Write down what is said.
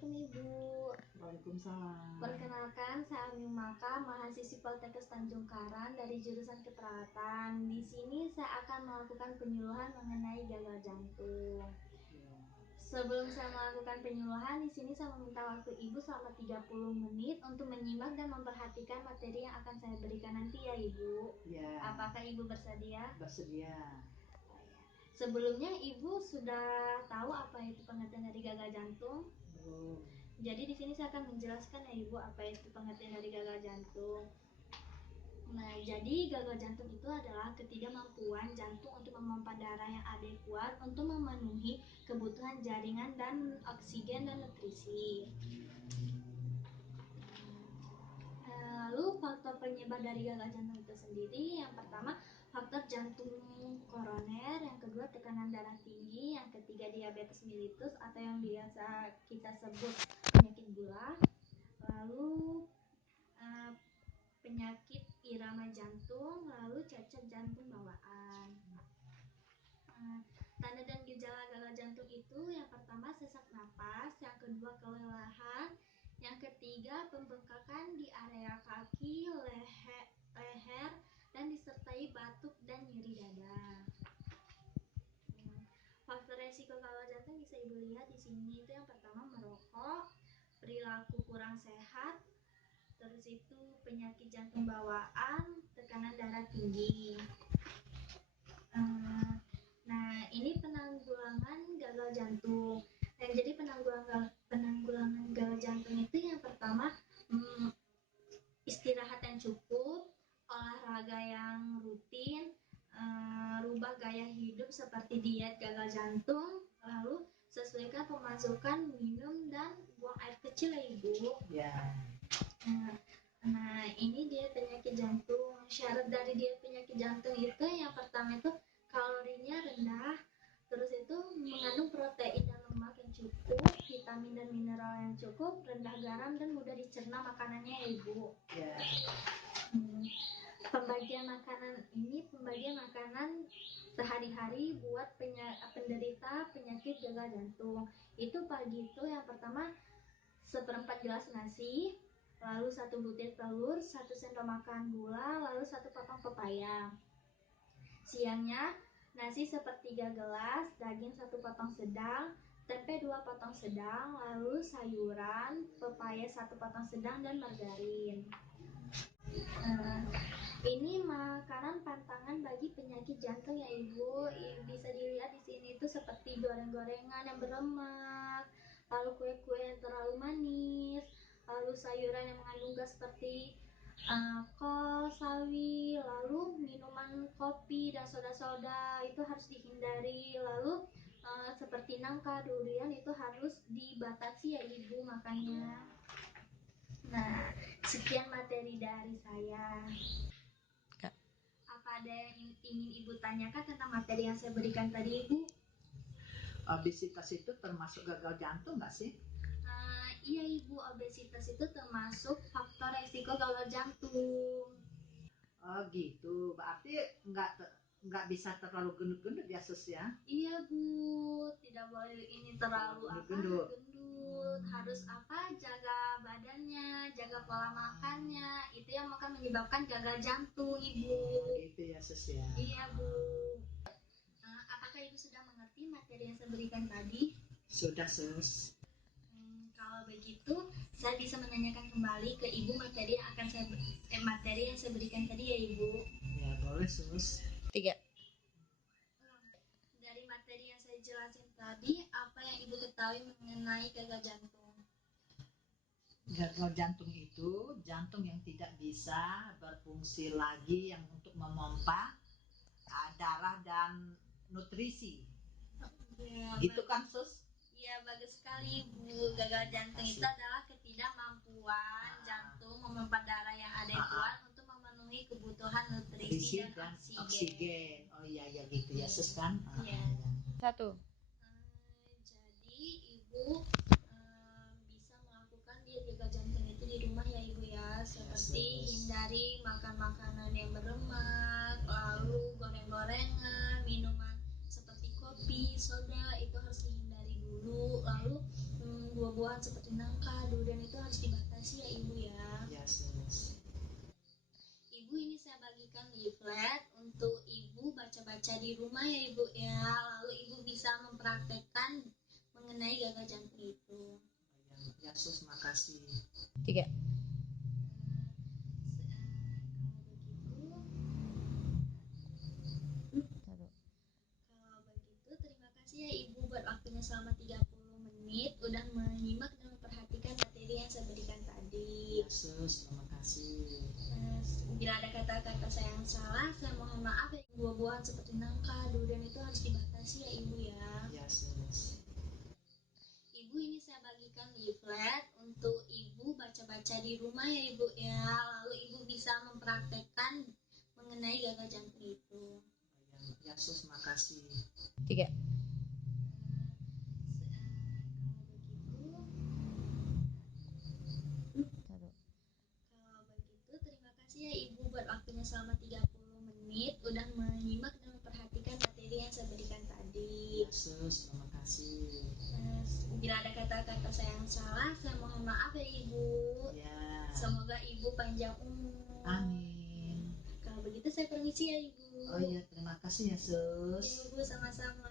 Assalamualaikum Ibu. Waalaikumsalam. Perkenalkan, saya Ami Maka, mahasiswi Poltekkes Tanjung Karang dari jurusan Keperawatan. Di sini saya akan melakukan penyuluhan mengenai gagal jantung. Sebelum saya melakukan penyuluhan, di sini saya meminta waktu Ibu selama 30 menit untuk menyimak dan memperhatikan materi yang akan saya berikan nanti ya Ibu. Ya. Apakah Ibu bersedia? Bersedia. Sebelumnya Ibu sudah tahu apa itu pengertian dari gagal jantung? Belum. Jadi di sini saya akan menjelaskan ya Ibu apa itu pengertian dari gagal jantung. Nah, jadi gagal jantung itu adalah ketidakmampuan jantung untuk memompa darah yang adekuat untuk memenuhi kebutuhan jaringan dan oksigen dan nutrisi. Lalu faktor penyebab dari gagal jantung itu sendiri, yang pertama faktor jantung koroner, yang kedua tekanan darah tinggi, yang ketiga diabetes mellitus atau yang biasa kita sebut penyakit gula, lalu penyakit irama jantung, lalu cacat jantung bawaan. Tanda dan gejala gagal jantung itu yang pertama sesak napas, yang kedua kelelahan, yang ketiga pembengkakan di area kaki, leher, dan disertai batuk dan nyeri dada. Faktor resiko gagal jantung bisa Ibu lihat di sini, itu yang pertama merokok, perilaku kurang sehat, terus itu penyakit jantung bawaan, tekanan darah tinggi. Nah, ini penanggulangan gagal jantung. Dan jadi penanggulangan gagal jantung itu yang pertama istirahat yang cukup, olahraga yang rutin, rubah gaya hidup seperti diet gagal jantung, lalu sesuaikan pemasukan, minum, dan buang air kecil ya Ibu. Ya. Nah, ini diet penyakit jantung. Syarat dari diet penyakit jantung itu yang pertama itu kalorinya rendah, terus itu mengandung protein dan lemak yang cukup, vitamin dan mineral yang cukup, rendah garam, dan mudah dicerna makanannya ya Ibu. Ya. Pembagian makanan sehari-hari buat penderita penyakit gagal jantung. Itu pagi itu yang pertama 1/4 gelas nasi, lalu 1 butir telur, 1 sendok makan gula, lalu 1 potong pepaya. Siangnya nasi 1/3 gelas, daging 1 potong sedang, tempe 2 potong sedang, lalu sayuran, pepaya 1 potong sedang, dan margarin. Ini makanan pantangan bagi penyakit jantung ya Ibu. Bisa dilihat di sini itu seperti goreng-gorengan yang berlemak, lalu kue-kue yang terlalu manis, lalu sayuran yang mengandung gas seperti kol, sawi, lalu minuman kopi dan soda-soda itu harus dihindari. Lalu seperti nangka, durian itu harus dibatasi ya Ibu makannya. Nah, sekian materi dari saya. Apa ada yang ingin Ibu tanyakan tentang materi yang saya berikan tadi Ibu? Obesitas itu termasuk gagal jantung nggak sih? Iya Ibu, obesitas itu termasuk faktor resiko gagal jantung. Oh gitu, berarti nggak bisa terlalu gendut-gendut ya Sus ya? Iya Bu, tidak boleh ini terlalu gendut. Harus jaga badannya, jaga pola makannya. Itu yang akan menyebabkan gagal jantung Ibu. Gitu ya Sus ya? Iya Bu. Apakah Ibu sudah mengerti materi yang saya berikan tadi? Sudah Sus. Kalau begitu, saya bisa menanyakan kembali ke Ibu materi yang saya berikan tadi ya Ibu. Ya boleh Sus. 3. Dari materi yang saya jelasin tadi, apa yang Ibu ketahui mengenai gagal jantung? Gagal jantung itu jantung yang tidak bisa berfungsi lagi yang untuk memompa darah dan nutrisi. Ya, Gitu kan Sus? Iya, bagus sekali Bu. Gagal jantung itu adalah ketidakmampuan jantung memompa darah yang adekuat untuk memenuhi kebutuhan nutrisi dan oksigen. Oh iya gitu ya Sus kan? Iya. 1. Jadi Ibu bisa melakukan diet gagal jantung itu di rumah ya Ibu ya. Seperti hindari makan makanan yang berlemak, lalu goreng-gorengan, minuman seperti kopi, soda itu harus dihindari dulu. Lalu buah-buahan buah-buahan seperti nangka, durian itu harus dibatasi ya Ibu ya. Ya, sus. Ibu, ini saya bagikan leaflet untuk Ibu baca-baca di rumah ya Ibu ya. Lalu Ibu bisa mempraktekkan mengenai gagal jantung itu. Ya, sus, makasih. 3. Kalau begitu terima kasih ya Ibu buat waktunya selama 30 menit udah menyimak dan memperhatikan materi yang saya berikan tadi. Ya, sus, terima kasih. Bila ada kata-kata saya yang salah, saya mohon maaf ya. Buah-buahan seperti nangka, durian itu harus dibatasi ya Ibu ya. Ya, sus. Ibu, ini saya bagikan leaflet untuk Ibu baca-baca di rumah ya Ibu ya. Lalu Ibu bisa mempraktekkan mengenai gagal jantung itu. Ya, sus, makasih. 3. Kalau begitu terima kasih ya Ibu buat waktunya selama 30 menit udah menyimak dan memperhatikan materi yang saya berikan tadi. Ya, sus, terima kasih. Bila ada kata-kata saya yang salah, saya mohon maaf ya Ibu. Ya. Semoga Ibu panjang umur. Amin. Kalau begitu saya permisi ya Ibu. Oh iya, terima kasih ya, sus. Ya Ibu, sama-sama.